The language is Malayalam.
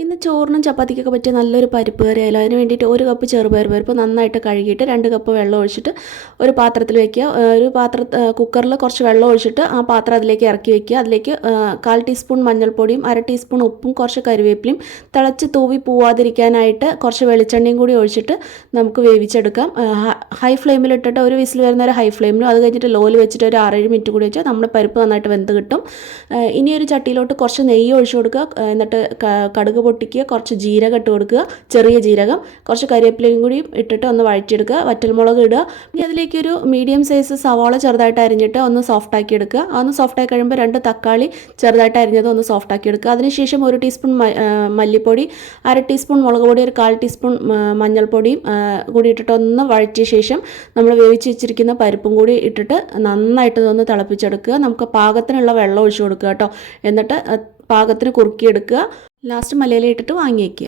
ഇന്ന് ചോറിനും ചപ്പാത്തിക്കൊക്കെ പറ്റിയ നല്ലൊരു പരിപ്പ് കറിയായാലോ. അതിന് വേണ്ടിയിട്ട് 1 കപ്പ് ചെറുപയർ പരിപ്പ് നന്നായിട്ട് കഴുകിയിട്ട് 2 കപ്പ് വെള്ളം ഒഴിച്ചിട്ട് ഒരു പാത്രത്തിൽ വെക്കുക. കുക്കറിൽ കുറച്ച് വെള്ളം ഒഴിച്ചിട്ട് ആ പാത്രം അതിലേക്ക് ഇറക്കി വെക്കുക. അതിലേക്ക് 1/4 ടീസ്പൂൺ മഞ്ഞൾപ്പൊടിയും 1/2 ടീസ്പൂൺ ഉപ്പും കുറച്ച് കറിവേപ്പിലയും തിളച്ച് തൂവി പോവാതിരിക്കാനായിട്ട് കുറച്ച് വെളിച്ചെണ്ണയും കൂടി ഒഴിച്ചിട്ട് നമുക്ക് വേവിച്ചെടുക്കാം. ഹൈ ഫ്ലെയിമിലിട്ടിട്ട് ഒരു വിസിൽ വരുന്നവരെ ഹൈ ഫ്ലെയിമിലും, അത് കഴിഞ്ഞിട്ട് ലോയിൽ വെച്ചിട്ട് ഒരു 6-7 മിനിറ്റ് കൂടി വെച്ചാൽ നമ്മുടെ പരിപ്പ് നന്നായിട്ട് വെന്ത് കിട്ടും. ഇനി ഒരു ചട്ടിയിലോട്ട് കുറച്ച് നെയ്യ് ഒഴിച്ചു കൊടുക്കുക. എന്നിട്ട് കടുക് പൊട്ടിക്കുക, കുറച്ച് ജീരകം ഇട്ട് കൊടുക്കുക, ചെറിയ ജീരകം, കുറച്ച് കരിവേപ്പിലയും കൂടി ഇട്ടിട്ട് ഒന്ന് വഴറ്റിയെടുക്കുക. വറ്റൽമുളക് ഇടുക. ഇനി അതിലേക്കൊരു മീഡിയം സൈസ് സവാള ചെറുതായിട്ട് അരിഞ്ഞിട്ട് ഒന്ന് സോഫ്റ്റാക്കി എടുക്കുക. അതൊന്ന് സോഫ്റ്റായി കഴിയുമ്പോൾ 2 തക്കാളി ചെറുതായിട്ട് അരിഞ്ഞത് ഒന്ന് സോഫ്റ്റാക്കി എടുക്കുക. അതിനുശേഷം 1 ടീസ്പൂൺ മല്ലിപ്പൊടി, 1/2 ടീസ്പൂൺ മുളക് പൊടി, ഒരു 1/4 ടീസ്പൂൺ മഞ്ഞൾപ്പൊടിയും കൂടി ഇട്ടിട്ട് ഒന്ന് വഴറ്റിയ ശേഷം നമ്മൾ വേവിച്ച് വെച്ചിരിക്കുന്ന പരിപ്പും കൂടി ഇട്ടിട്ട് നന്നായിട്ട് ഒന്ന് തിളപ്പിച്ചെടുക്കുക. നമുക്ക് പാകത്തിനുള്ള വെള്ളം ഒഴിച്ചു കൊടുക്കുക കേട്ടോ. എന്നിട്ട് പാകത്തിന് കുറുക്കിയെടുക്കുക. ലാസ്റ്റ് മല്ലിയില ഇട്ടിട്ട് വാങ്ങി വയ്ക്കുക.